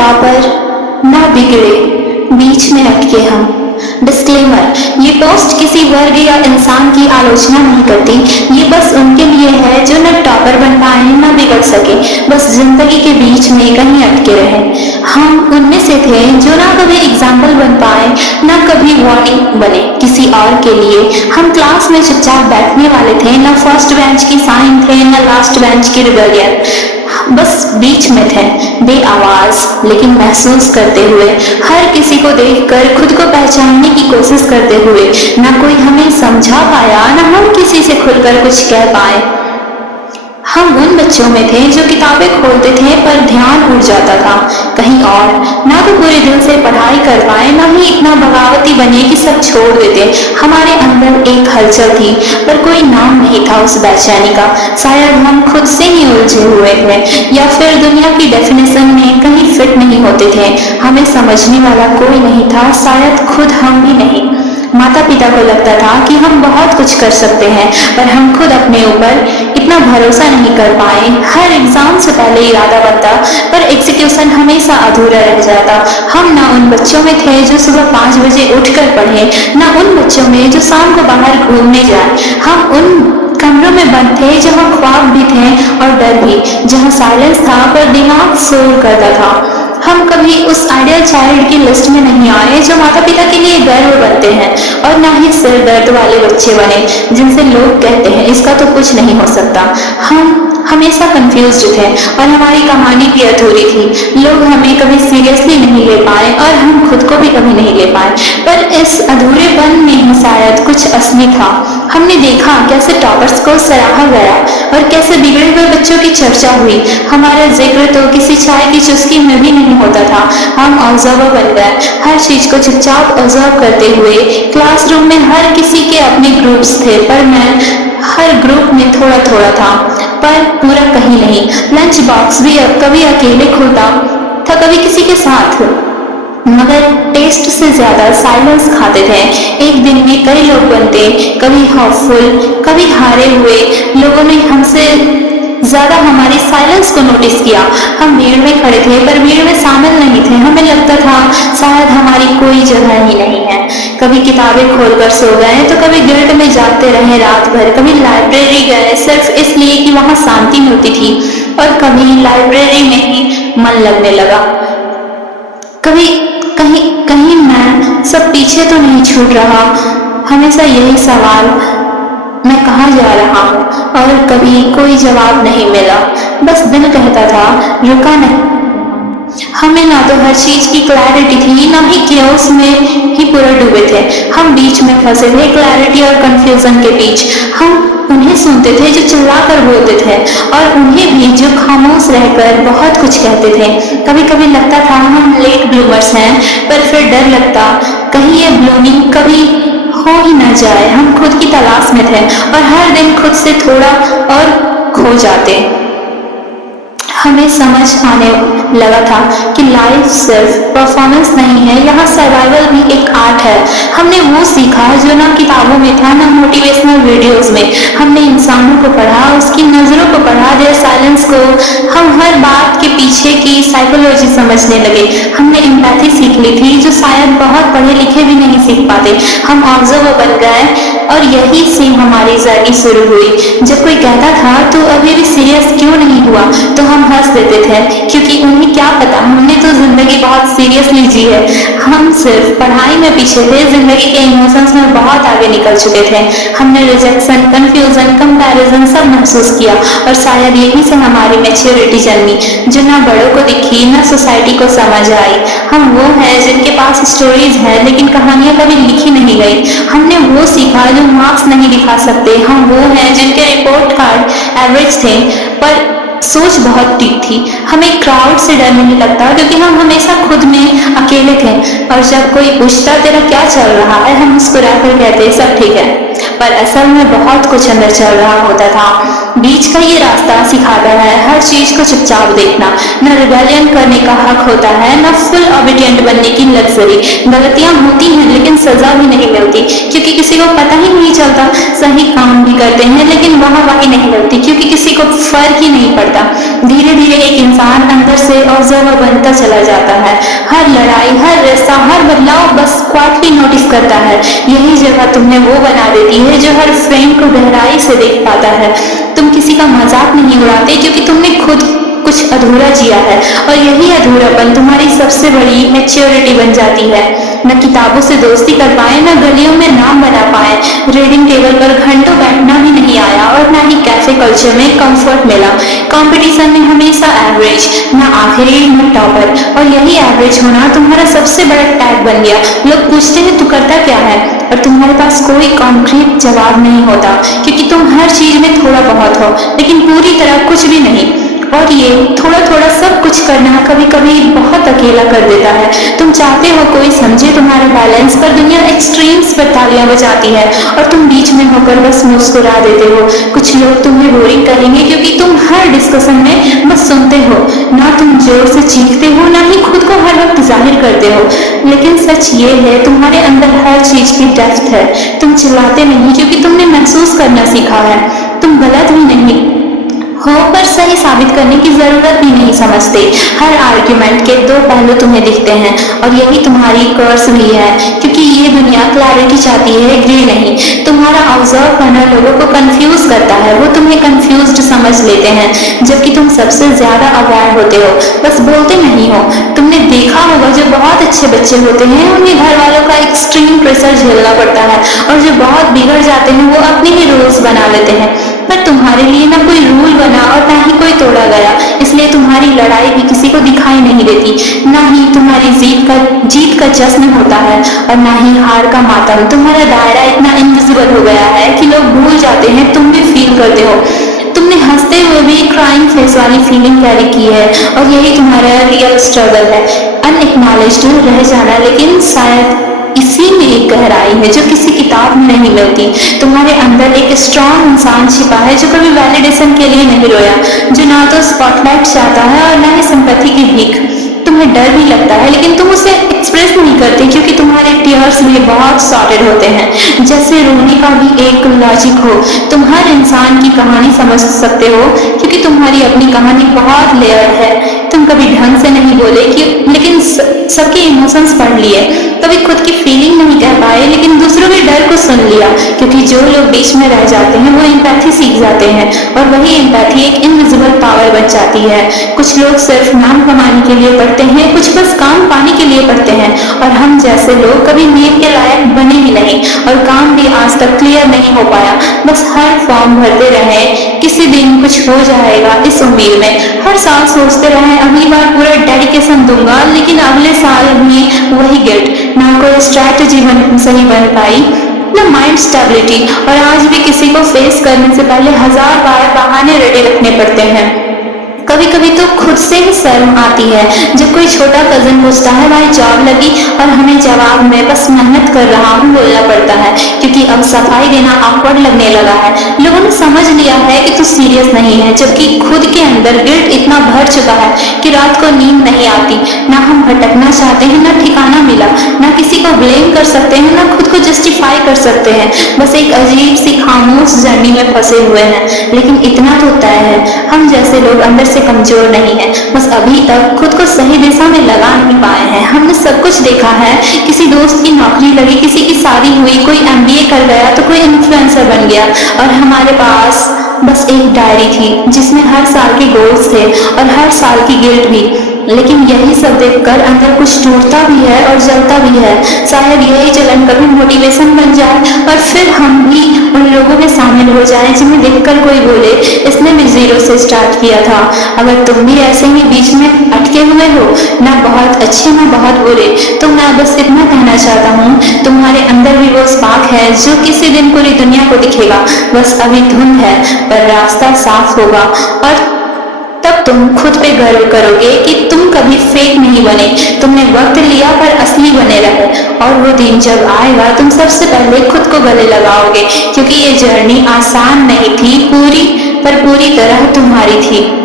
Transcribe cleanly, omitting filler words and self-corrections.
Topper, ना बिगड़े, बीच में अटके हम। डिस्क्लेमर, ये पोस्ट किसी वर्ग या इंसान की आलोचना नहीं करती। ये बस उनके लिए है जो न टॉपर बन पाए न बिगड़ सके, बस जिंदगी के बीच में कहीं अटके रहे। हम उनमें से थे जो ना कभी एग्जाम्पल बन पाए ना कभी वार्निंग बने किसी और के लिए। हम क्लास में चुपचाप बैठने वाले थे, न फर्स्ट बेंच की साइन थे न लास्ट बेंच की रिबेलियन, बस बीच में थे, बेआवाज लेकिन महसूस करते हुए, हर किसी को देखकर खुद को पहचानने की कोशिश करते हुए। ना कोई हमें समझा पाया, ना हम किसी से खुलकर कुछ कह पाए। हम उन बच्चों में थे जो किताबें खोलते थे पर ध्यान उड़ जाता था कहीं और, ना तो पूरे दिल से पढ़ाई कर पाए, ना ही इतना बगावती बने कि सब छोड़ देते। हमारे अंदर एक हलचल थी पर कोई नाम नहीं था उस बेचैनी का। शायद हम खुद से ही उलझे हुए थे या फिर दुनिया की डेफिनेशन में कहीं फिट नहीं होते थे। हमें समझने वाला कोई नहीं था, शायद खुद हम भी नहीं। माता पिता को लगता था कि हम बहुत कुछ कर सकते हैं, पर हम खुद अपने ऊपर इतना भरोसा नहीं कर पाए। हर एग्जाम से पहले इरादा बनता पर एग्जीक्यूशन हमेशा अधूरा रह जाता। हम ना उन बच्चों में थे जो सुबह 5 बजे उठकर पढ़े, ना उन बच्चों में जो शाम को बाहर घूमने जाए। हम उन कमरों में बंद थे जहाँ ख्वाब भी थे और डर भी, जहाँ साइलेंस था पर दिमाग शोर करता था। हम कभी उस आइडियल चाइल्ड की लिस्ट में नहीं आए जो माता पिता के लिए गर्व बनते हैं, और ना ही सिर दर्द वाले बच्चे बने जिनसे लोग कहते हैं इसका तो कुछ नहीं हो सकता। हम हमेशा कंफ्यूज्ड थे और हमारी कहानी भी अधूरी थी। लोग हमें कभी सीरियसली नहीं ले पाए और हम खुद को भी कभी नहीं ले पाए, पर इस अधूरेपन में ही शायद कुछ असली था। हमने देखा कैसे टॉपर्स को सराहा गया और कैसे बिगड़े हुए बच्चों की चर्चा हुई। हमारा जिक्र तो किसी चाय की चुस्की में भी नहीं होता था। हम ऑब्जर्वर बन गए, हर चीज को चुपचाप ऑब्जर्व करते हुए। क्लासरूम में हर किसी के अपने ग्रुप्स थे, पर मैं हर ग्रुप में थोड़ा थोड़ा था, पर पूरा कहीं नहीं। लंच बॉक्स भी कभी अकेले खुलता था, कभी किसी के साथ, मगर टेस्ट से ज्यादा साइलेंस खाते थे। एक दिन में कई लोग बनते, कभी होपफुल, कभी हारे हुए। लोगों ने हमसे ज्यादा हमारी साइलेंस को नोटिस किया। हम भीड़ में खड़े थे पर भीड़ में शामिल नहीं थे। हमें लगता था शायद हमारी कोई जगह ही नहीं है। कभी किताबें खोलकर सो गए तो कभी गिल्ड में जागते रहे रात भर। कभी लाइब्रेरी गए सिर्फ इसलिए कि वहां शांति मिलती थी, और कभी लाइब्रेरी में ही मन लगने लगा। कभी कहीं कहीं मैं सब पीछे तो नहीं छूट रहा, हमेशा यही सवाल, मैं कहाँ जा रहा हूँ, और कभी कोई जवाब नहीं मिला। बस दिल कहता था रुका नहीं। हमें ना तो हर चीज की क्लैरिटी थी, ना ही केओस में ही पूरा डूबे थे। हम बीच में फंसे थे, क्लैरिटी और कंफ्यूजन के बीच। हम उन्हें सुनते थे जो चिल्लाकर बोलते थे, और उन्हें भी जो खामोश रहकर बहुत कुछ कहते थे। कभी कभी लगता था हम लेट ब्लूमर्स हैं, पर फिर डर लगता कहीं ये ब्लूमिंग कभी हो ही ना जाए। हम खुद की तलाश में थे और हर दिन खुद से थोड़ा और खो जाते। हमें समझ आने लगा था कि लाइफ सिर्फ परफॉर्मेंस नहीं है, यहाँ सर्वाइवल भी एक आर्ट है। हमने वो सीखा जो ना किताबों में था, ना मोटिवेशनल वीडियोस में। हमने इंसानों को पढ़ा, उसकी नजरों को पढ़ा, देयर साइलेंस को। हम हर बात के पीछे की साइकोलॉजी समझने लगे। हमने एम्पैथी सीख ली थी जो शायद बहुत पढ़े लिखे भी नहीं सीख पाते। हम ऑब्जर्वर बन गए, और यही से हमारी जर्नी शुरू हुई। जब कोई कहता था तो अभी भी सीरियस क्यों नहीं हुआ, तो हम हंस देते थे, क्योंकि उन्हें क्या पता हमने तो जिंदगी बहुत सीरियसली जी है। हम सिर्फ पढ़ाई में पीछे थे, जिंदगी के इमोशंस में बहुत आगे निकल चुके थे। हमने रिजेक्शन, कंफ्यूजन, कंपैरिजन सब महसूस किया, और शायद यही से हमारी मैच्योरिटी जन्मी, जो ना बड़ों को दिखी ना सोसाइटी को समझ आई। हम वो हैं जिनके पास स्टोरीज है लेकिन कहानियां कभी लिखी नहीं गई। हमने वो सीखा जो मार्क्स नहीं दिखा सकते। हम वो हैं जिनके रिपोर्ट कार्ड एवरेज थे पर सोच बहुत डीप थी। हमें क्राउड से डर नहीं लगता क्योंकि हम हमेशा खुद में अकेले थे, और जब कोई पूछता तेरा क्या चल रहा है, हम मुस्कुराकर कहते सब ठीक है, पर असल में बहुत कुछ अंदर चल रहा होता था। बीच का ये रास्ता सिखाता है हर चीज को चुपचाप देखना। न रिबेलियन करने का हक होता है, न फुल ओबीडिएंट बनने की लग्जरी। गलतियां होती हैं लेकिन सजा भी नहीं मिलती, क्योंकि किसी को पता ही नहीं चलता। सही काम भी करते हैं लेकिन वाहवाही नहीं मिलती, क्योंकि किसी को फर्क ही नहीं पड़ता। धीरे धीरे एक इंसान अंदर से ऑब्जर्वर बनता चला जाता है। हर लड़ाई, हर रिश्ता, हर बदलाव बस क्वाइटली नोटिस करता है। यही जगह तुम्हें वो बना देती है जो हर फ्रेम को गहराई से देख पाता है। तुम किसी का मजाक नहीं उड़ाते, क्योंकि तुमने खुद कुछ अधूरा जिया है, और यही अधूरापन तुम्हारी सबसे बड़ी मैच्योरिटी बन जाती है। न किताबों से दोस्ती कर पाए, न गलियों में नाम बना पाए, रीडिंग टेबल पर घंटों बैठना भी नहीं आया, और न ही कैफे कल्चर में कंफर्ट मिला। कंपटीशन में हमेशा एवरेज, न आखिरी न टॉपर, और यही एवरेज होना तुम्हारा सबसे बड़ा टैग बन गया। लोग पूछते हैं तू करता क्या है, और तुम्हारे पास कोई कॉन्क्रीट जवाब नहीं होता, क्योंकि तुम हर चीज में थोड़ा बहुत हो, लेकिन पूरी तरह कुछ भी नहीं। और ये थोड़ा थोड़ा सब कुछ करना कभी कभी बहुत अकेला कर देता है। तुम चाहते हो कोई समझे तुम्हारे बैलेंस, पर दुनिया एक्सट्रीम्स पर तालियां बजाती है, और तुम बीच में होकर बस मुस्कुरा देते हो। कुछ लोग तुम्हें बोरिंग कहेंगे, क्योंकि तुम हर डिस्कशन में बस सुनते हो, ना तुम जोर से चीखते हो, ना ही खुद को हर वक्त जाहिर करते हो। लेकिन सच ये है, तुम्हारे अंदर हर चीज की डेप्थ है। तुम चिल्लाते नहीं, क्योंकि तुमने महसूस करना सीखा है। तुम गलत भी नहीं हो, पर सही साबित करने की जरूरत भी नहीं समझते। हर आर्ग्यूमेंट के दो पहलू तुम्हें दिखते हैं, और यही तुम्हारी कर्स भी है, क्योंकि ये दुनिया क्लैरिटी चाहती है, ग्रे नहीं। तुम्हारा ऑब्जर्व करना लोगों को कंफ्यूज करता है, वो तुम्हें कंफ्यूज्ड समझ लेते हैं, जबकि तुम सबसे ज्यादा अवेयर होते हो, बस बोलते नहीं हो। तुमने देखा होगा जो बहुत अच्छे बच्चे होते हैं उन्हें घर वालों का एक्सट्रीम प्रेशर झेलना पड़ता है, और जो बहुत बिगड़ जाते हैं वो अपने ही रूल्स बना लेते हैं। पर तुम्हारे लिए ना कोई रूल बना और ना ही कोई तोड़ा गया, इसलिए तुम्हारी लड़ाई भी किसी को दिखाई नहीं देती। ना ही तुम्हारी जीत का जश्न होता है, और ना ही हार का मातम। तुम्हारा दायरा इतना इनविजिबल हो गया है कि लोग भूल जाते हैं तुम भी फील करते हो। तुमने हंसते हुए भी क्राइंग फेस वाली फीलिंग कैरी की है, और यही तुम्हारा रियल स्ट्रगल है। अनएक्नॉलेज्ड रह जाना, लेकिन शायद इसी में एक गहराई है जो किसी किताब में नहीं मिलती। तुम्हारे अंदर एक स्ट्रॉन्ग इंसान छिपा है जो कभी वैलिडेशन के लिए नहीं रोया, जो ना तो स्पॉटलाइट चाहता है और ना ही सिंपैथी की भीख। तुम्हें डर भी लगता है, लेकिन तुम उसे एक्सप्रेस नहीं करते, क्योंकि तुम्हारे टीयर्स भी बहुत सॉर्टेड होते हैं, जैसे रोने का भी एक लॉजिक हो। तुम हर इंसान की कहानी समझ सकते हो, क्योंकि तुम्हारी अपनी कहानी बहुत लेयर्ड है। तुम कभी ढंग से नहीं बोले लेकिन सबके इमोशंस पढ़ लिए। कभी खुद की फीलिंग नहीं कह पाए, लेकिन दूसरों के डर को सुन लिया, क्योंकि जो लोग बीच में रह जाते हैं वो एम्पैथी सीख जाते हैं, और वही एम्पैथी एक इनविजिबल पावर बन जाती है। कुछ लोग सिर्फ नाम कमाने के लिए पढ़ते हैं, कुछ बस काम पाने के लिए पढ़ते हैं, और हम जैसे लोग कभी नेम के लायक बने ही नहीं, और काम भी आज तक क्लियर नहीं हो पाया। बस हर फॉर्म भरते रहे, किसी दिन कुछ हो जाएगा इस उम्मीद में। हर साल सोचते रहे अगली बार पूरा डेडिकेशन दूंगा, लेकिन अगले साल भी वही गिल्ट। ना कोई स्ट्रैटेजी सही बन पाई, ना माइंड स्टेबिलिटी, और आज भी किसी को फेस करने से पहले 1000 बार बहाने रेडी रखने पड़ते हैं। कभी कभी तो खुद से ही शर्म आती है जब कोई छोटा कजन पूछता है भाई जॉब लगी, और हमें जवाब में बस मेहनत कर रहा हूँ बोलना पड़ता है, क्योंकि अब सफाई देना awkward लगने लगा है। लोगों ने समझ लिया है कि तू सीरियस नहीं है, जबकि खुद के अंदर गिल्ट इतना भर चुका है कि रात को नींद नहीं आती। ना हम भटकना चाहते हैं, ना ठिकाना मिला, ना किसी को ब्लेम कर सकते हैं, ना खुद को जस्टिफाई कर सकते हैं। बस एक अजीब सी खामोश जर्नी में फंसे हुए हैं। लेकिन इतना तो तय है, हम जैसे लोग अंदर से कमजोर नहीं है, बस अभी तक खुद को सही दिशा में लगा नहीं पाए हैं। हमने सब कुछ देखा है, किसी दोस्त की नौकरी लगी, किसी की शादी हुई, कोई MBA कर गया तो कोई इन्फ्लुएंसर बन गया, और हमारे पास बस एक डायरी थी जिसमें हर साल के गोल्स थे और हर साल की गिल्ट भी। लेकिन यही सब देखकर अंदर कुछ टूटता भी है और जलता भी है। शायद यही जलन कभी मोटिवेशन बन जाए, और फिर हम भी उन लोगों में शामिल हो जाएं जिन्हें देखकर कोई बोले इसने भी जीरो से स्टार्ट किया था। अगर तुम भी ऐसे ही बीच में अटके हुए हो, ना बहुत अच्छे ना बहुत बुरे, तो मैं बस इतना कहना चाहता हूँ, तुम्हारे अंदर भी वो स्पार्क है जो किसी दिन पूरी दुनिया को दिखेगा। बस अभी धुंध है, पर रास्ता साफ होगा, और तब तुम खुद पे गर्व करोगे कि तुम कभी फेक नहीं बने। तुमने वक्त लिया पर असली बने रहे, और वो दिन जब आएगा तुम सबसे पहले खुद को गले लगाओगे, क्योंकि ये जर्नी आसान नहीं थी, पूरी पर पूरी तरह तुम्हारी थी।